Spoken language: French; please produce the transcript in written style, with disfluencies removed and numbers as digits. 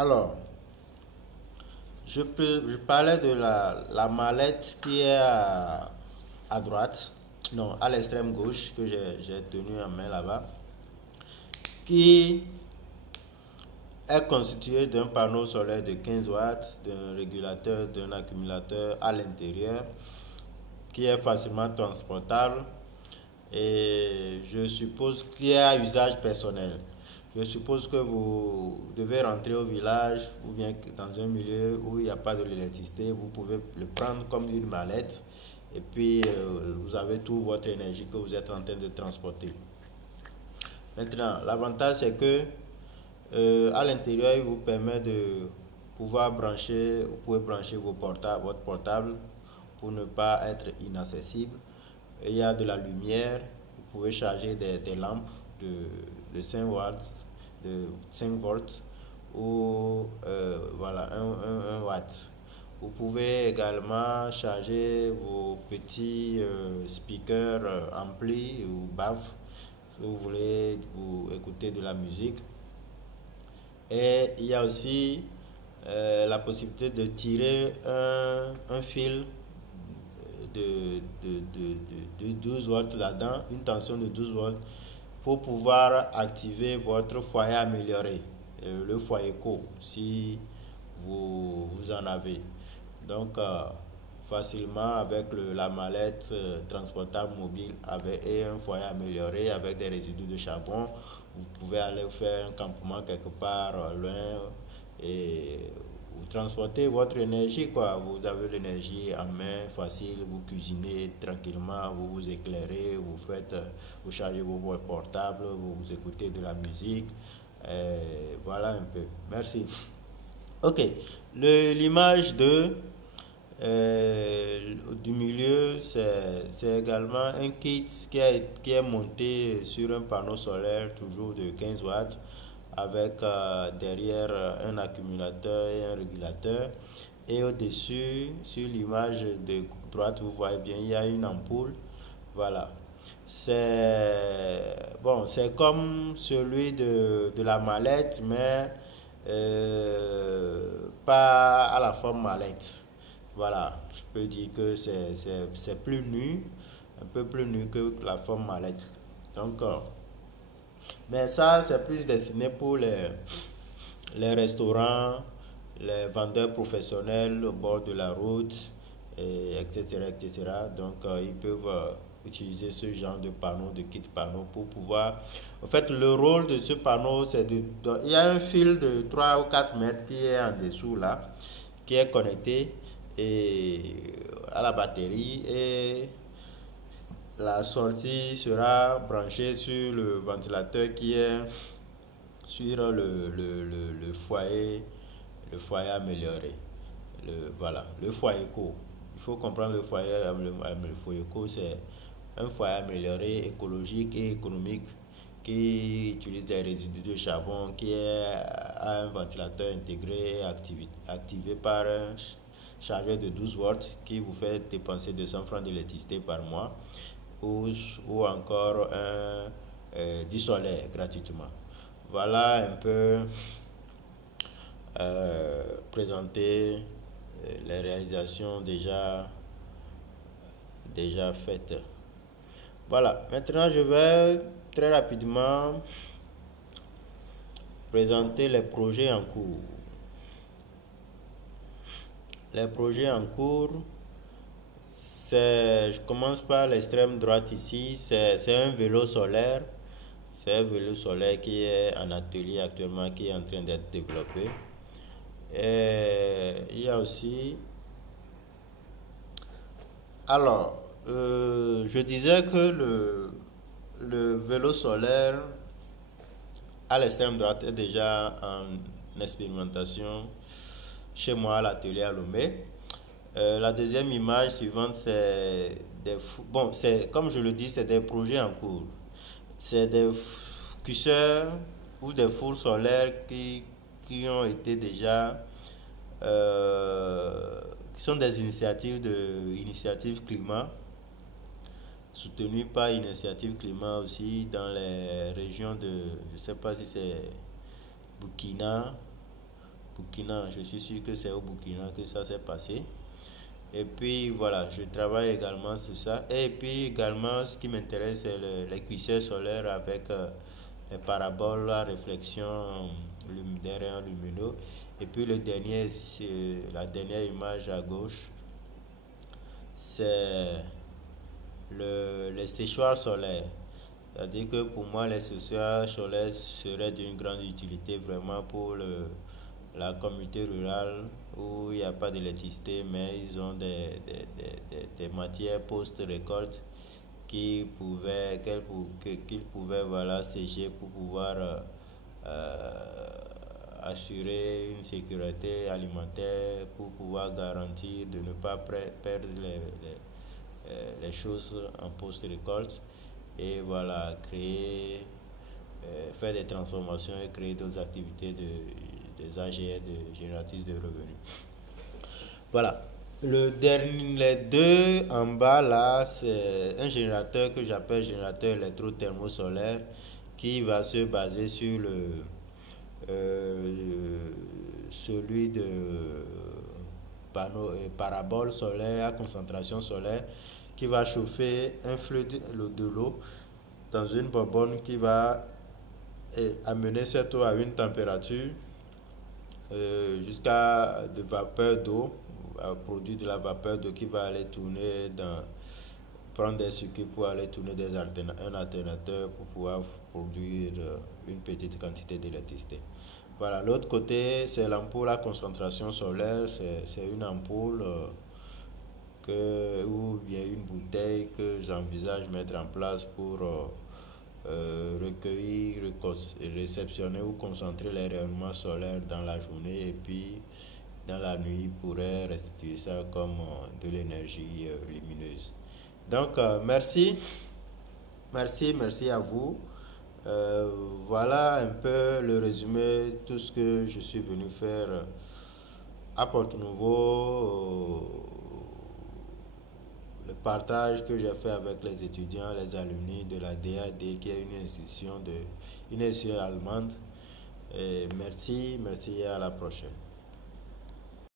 Alors, je parlais de la mallette qui est à droite, non, à l'extrême gauche, que j'ai tenue en main là-bas, qui est constituée d'un panneau solaire de 15 watts, d'un régulateur, d'un accumulateur à l'intérieur, qui est facilement transportable et je suppose qu'il y a usage personnel. Je suppose que vous devez rentrer au village ou bien dans un milieu où il n'y a pas de l'électricité. Vous pouvez le prendre comme une mallette et puis vous avez toute votre énergie que vous êtes en train de transporter. Maintenant, l'avantage c'est que à l'intérieur, il vous permet de pouvoir brancher, vous pouvez brancher votre portable pour ne pas être inaccessible. Il y a de la lumière, vous pouvez charger des lampes de 5 watts, de 5 volts ou voilà, 1 watt. Vous pouvez également charger vos petits speakers amplis ou BAF si vous voulez vous écouter de la musique. Et il y a aussi la possibilité de tirer un fil de 12 volts là-dedans, une tension de 12 volts pour pouvoir activer votre foyer amélioré, le foyer co, si vous en avez. Donc, facilement avec la mallette transportable mobile et un foyer amélioré avec des résidus de charbon, vous pouvez aller faire un campement quelque part loin et vous transportez votre énergie quoi. Vous avez l'énergie en main, facile, vous cuisinez tranquillement, vous vous éclairez, vous chargez vos portables, vous écoutez de la musique. Voilà un peu. Merci. Ok, l'image du milieu, c'est également un kit qui est monté sur un panneau solaire toujours de 15 watts avec derrière un accumulateur et un régulateur. Et au-dessus, sur l'image de droite, vous voyez bien, il y a une ampoule. Voilà. C'est comme celui de la mallette, mais pas à la forme mallette. Voilà, je peux dire que c'est plus nu, un peu plus nu que la forme mallette. Donc, mais ça, c'est plus destiné pour les restaurants, les vendeurs professionnels au bord de la route, etc., etc. Donc, ils peuvent utiliser ce genre de panneau, de kit panneau pour pouvoir... En fait, le rôle de ce panneau, il y a un fil de 3 ou 4 mètres qui est en dessous là, qui est connecté à la batterie et la sortie sera branchée sur le ventilateur qui est sur le foyer amélioré. Voilà, le foyer co. Il faut comprendre le foyer co, c'est un foyer amélioré, écologique et économique qui utilise des résidus de charbon, qui a un ventilateur intégré activé par un chargeur de 12 volts qui vous fait dépenser 200 francs d'électricité par mois ou encore du solaire gratuitement. Voilà un peu présenter les réalisations déjà faites. Voilà, maintenant je vais très rapidement présenter les projets en cours. Les projets en cours, je commence par l'extrême droite ici, c'est un vélo solaire. C'est un vélo solaire qui est en atelier actuellement, qui est en train d'être développé. Et il y a aussi... Alors, je disais que le vélo solaire à l'extrême droite est déjà en expérimentation chez moi à l'atelier à Lomé. La deuxième image suivante, c'est comme je le dis, c'est des projets en cours. C'est des cuisseurs ou des fours solaires qui ont été déjà qui sont des initiatives climat soutenues par Initiative Climat aussi dans les régions de, je sais pas si c'est Burkina, Burkina. Je suis sûr que c'est au Burkina que ça s'est passé. Et puis voilà, je travaille également sur ça. Et puis également, ce qui m'intéresse, c'est les cuisseurs solaires avec les paraboles, la réflexion des rayons lumineux. Et puis le dernier, la dernière image à gauche, c'est les séchoirs solaires. C'est-à-dire que pour moi, les séchoirs solaires seraient d'une grande utilité vraiment pour la communauté rurale où il n'y a pas d'électricité, mais ils ont des matières post-récolte qu'ils pouvaient voilà, sécher pour pouvoir assurer une sécurité alimentaire, pour pouvoir garantir de ne pas perdre les choses en post-récolte et voilà, faire des transformations et créer d'autres activités des AGR, de génératrices de revenus. Voilà. Les deux en bas là, c'est un générateur que j'appelle générateur électro-thermosolaire qui va se baser sur celui de parabole solaire à concentration solaire qui va chauffer un flux de l'eau dans une bonbonne qui va amener cette eau à une température jusqu'à de vapeur d'eau, produire de la vapeur d'eau qui va aller tourner prendre des circuits pour aller tourner un alternateur pour pouvoir produire une petite quantité d'électricité. Voilà, l'autre côté, c'est l'ampoule à concentration solaire. C'est une ampoule ou bien une bouteille que j'envisage mettre en place pour recueillir, réceptionner ou concentrer les rayonnements solaires dans la journée et puis dans la nuit pourrait restituer ça comme de l'énergie lumineuse. Donc merci à vous. Voilà un peu le résumé, tout ce que je suis venu faire à Porto Nouveau, le partage que j'ai fait avec les étudiants, les alumni de la DAD, qui est une institution allemande. Et merci et à la prochaine.